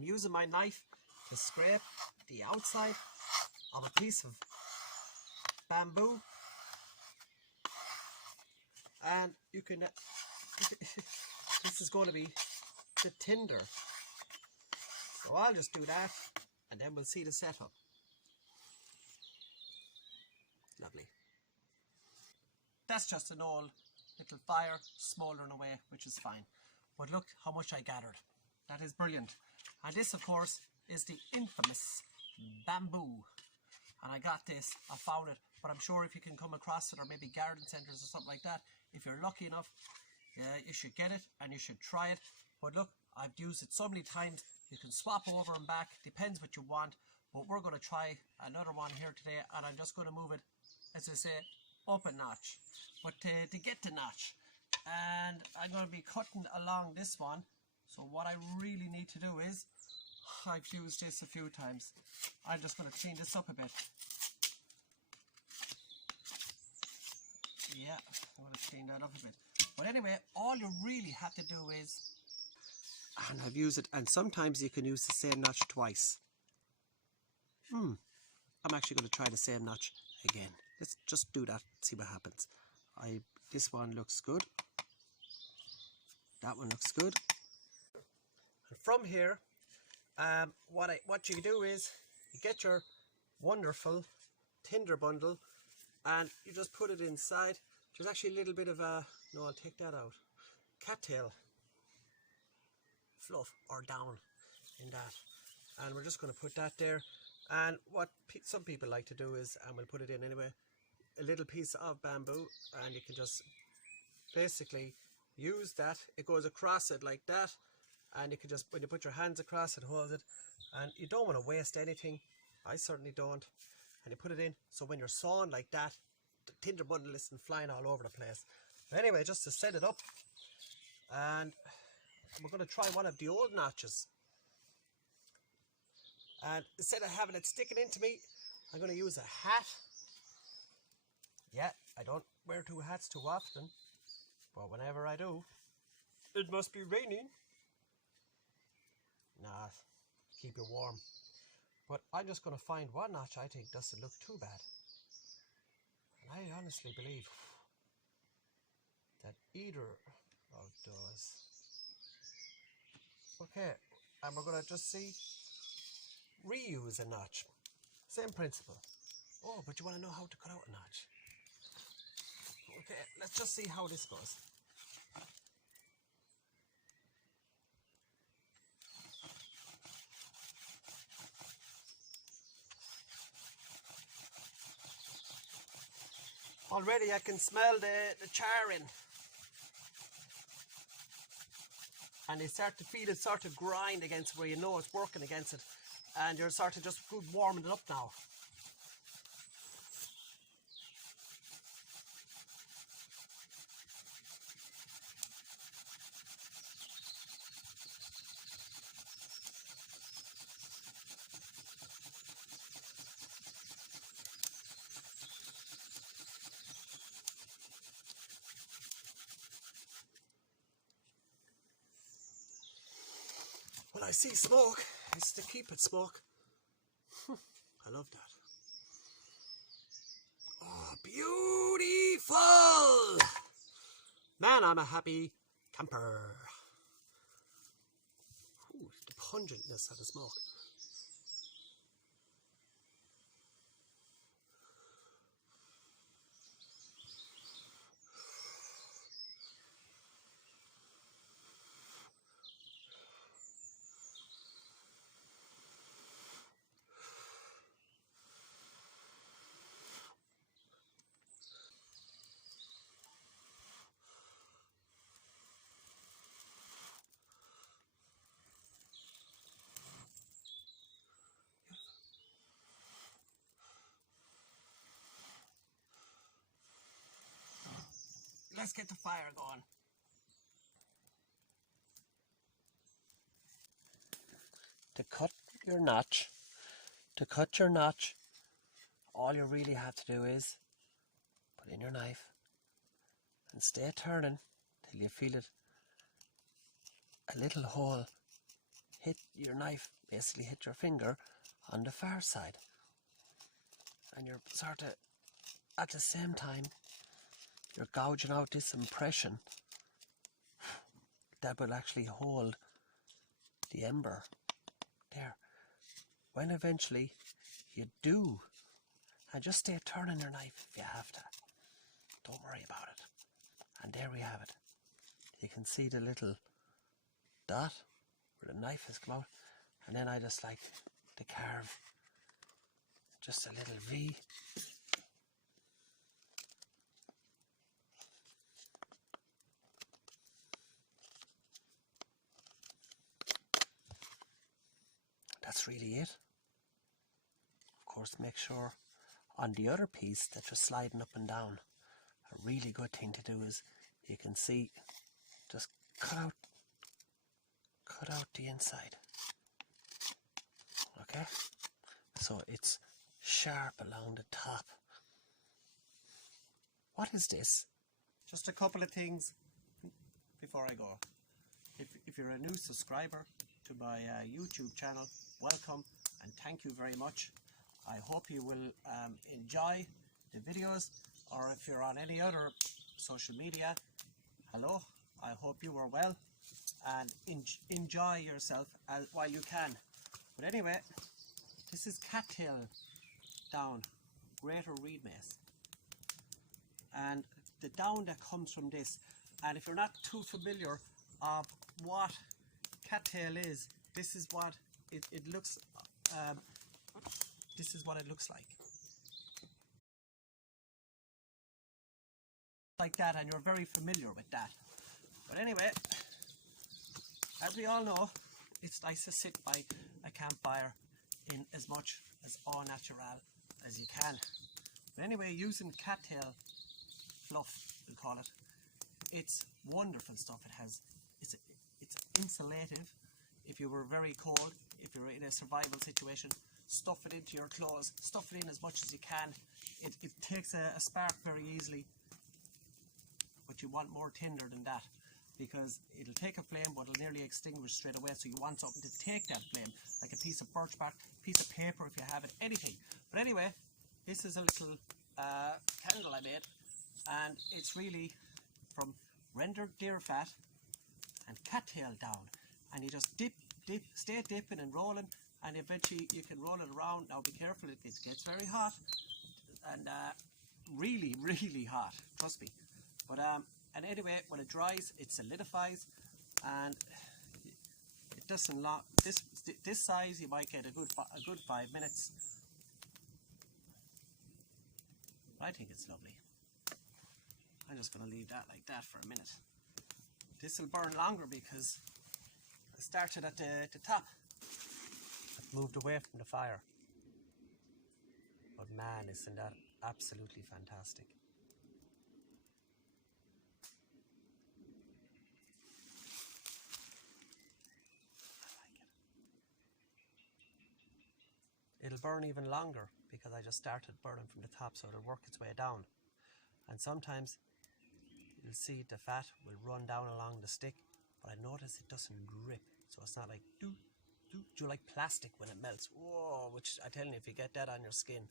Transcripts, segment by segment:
I'm using my knife to scrape the outside of a piece of bamboo, and you can this is going to be the tinder, so I'll just do that and then we'll see the setup. Lovely. That's just an old little fire smouldering away, which is fine, but look how much I gathered. That is brilliant. And this of course is the infamous bamboo, and I got this, I found it, but I'm sure if you can come across it, or maybe garden centres or something like that, if you're lucky enough, you should get it and you should try it. But look, I've used it so many times, you can swap over and back, depends what you want. But we're going to try another one here today, and I'm just going to move it, as I say, up a notch, but to get the notch. And I'm going to be cutting along this one. So what I really need to do is, I've used this a few times, I'm just going to clean this up a bit. Yeah, I'm going to clean that up a bit. But anyway, all you really have to do is, and I've used it, and sometimes you can use the same notch twice. I'm actually going to try the same notch again. Let's just do that, see what happens. This one looks good. That one looks good. And from here, what you do is, you get your wonderful tinder bundle and you just put it inside. There's actually a little bit of a, no, I'll take that out, cattail fluff or down in that. And we're just going to put that there. And what some people like to do is, and we'll put it in anyway, a little piece of bamboo, and you can just basically use that. It goes across it like that, and you can just, when you put your hands across it, hold it, and you don't want to waste anything. I certainly don't. And you put it in, so when you're sawing like that, the tinder bundle isn't flying all over the place. But anyway, just to set it up, and we're going to try one of the old notches. And instead of having it sticking into me, I'm going to use a hat. Yeah, I don't wear two hats too often, but whenever I do, it must be raining. Nah, keep you warm. But I'm just going to find one notch I think doesn't look too bad. And I honestly believe that either of those. Okay, and we're going to just see, reuse a notch. Same principle. Oh, but you want to know how to cut out a notch. Okay, let's just see how this goes. Already I can smell the charring. And you start to feel it sort of grind against where you know it's working against it. And you're sort of just good warming it up now. When I see smoke, it's to keep it smoke. I love that. Oh, beautiful! Man, I'm a happy camper. Ooh, the pungentness of the smoke. Let's get the fire going. To cut your notch, all you really have to do is put in your knife and stay turning till you feel it, a little hole hit your knife, basically hit your finger on the far side. And you're sort of, at the same time, you're gouging out this impression that will actually hold the ember there. When eventually you do, and just stay turning your knife if you have to. Don't worry about it. And there we have it. You can see the little dot where the knife has come out, and then I just like to carve just a little V. That's really it. Of course, make sure on the other piece that you're sliding up and down. A really good thing to do is, you can see, just cut out the inside. Okay? So it's sharp along the top. What is this? Just a couple of things before I go. If you're a new subscriber to my YouTube channel, welcome and thank you very much. I hope you will enjoy the videos, or if you're on any other social media, hello, I hope you are well and enjoy yourself while you can. But anyway, this is cattail down, greater reed mace, and the down that comes from this. And if you're not too familiar of what cattail is, this is what it looks. This is what it looks like that, and you're very familiar with that. But anyway, as we all know, it's nice to sit by a campfire in as much as au natural as you can. But anyway, using cattail fluff, we'll call it, it's wonderful stuff. It's insulative. If you were very cold, if you're in a survival situation, stuff it into your clothes, stuff it in as much as you can. It takes a spark very easily, but you want more tinder than that, because it'll take a flame but it'll nearly extinguish straight away. So you want something to take that flame, like a piece of birch bark, piece of paper if you have it, anything. But anyway, this is a little candle I made, and it's really from rendered deer fat and cattail down, and you just dip, stay dipping and rolling, and eventually you can roll it around. Now be careful, it gets very hot, and really hot, trust me. But and anyway, when it dries, it solidifies, and it doesn't lock. This size, you might get a good 5 minutes. I think it's lovely. I'm just going to leave that like that for a minute. This will burn longer because I started at the top. I've moved away from the fire. But man, isn't that absolutely fantastic. I like it. It'll burn even longer because I just started burning from the top, so it'll work its way down. And sometimes you'll see the fat will run down along the stick, but I notice it doesn't grip, so it's not like do like plastic when it melts. Whoa, which I tell you, if you get that on your skin,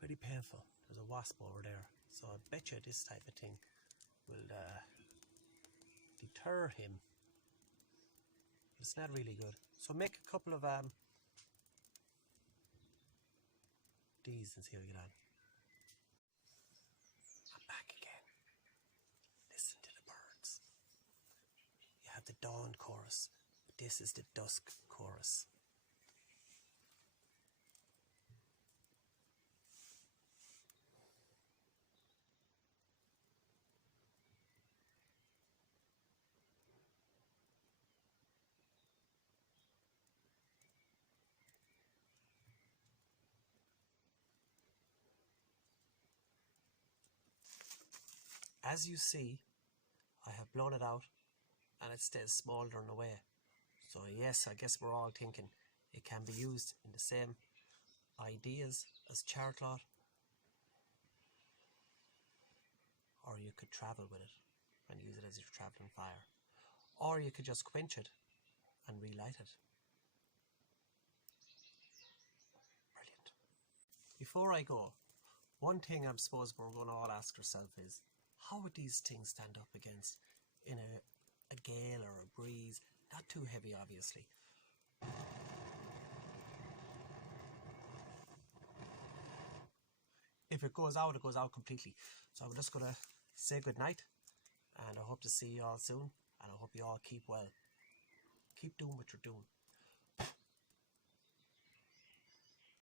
very painful. There's a wasp over there, so I bet you this type of thing will deter him. But it's not really good. So make a couple of these and see how you get on. I'm back again. Listen to the birds. You have the dawn chorus, but this is the dusk chorus. As you see, I have blown it out and it stays smouldering away. So yes, I guess we're all thinking it can be used in the same ideas as charcloth, or you could travel with it and use it as your travelling fire, or you could just quench it and relight it. Brilliant. Before I go, one thing I suppose we're going to all ask ourselves is, how would these things stand up against in a gale or a breeze? Not too heavy, obviously. If it goes out, it goes out completely. So I'm just going to say goodnight, and I hope to see you all soon, and I hope you all keep well. Keep doing what you're doing.